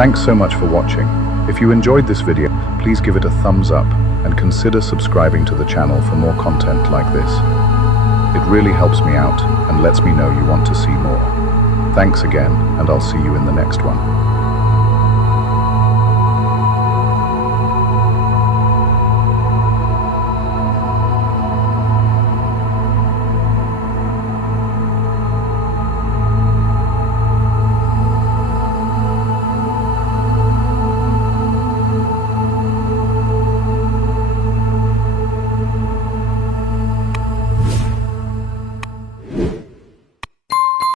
Thanks so much for watching. If you enjoyed this video, please give it a thumbs up and consider subscribing to the channel for more content like this. It really helps me out and lets me know you want to see more. Thanks again, and I'll see you in the next one.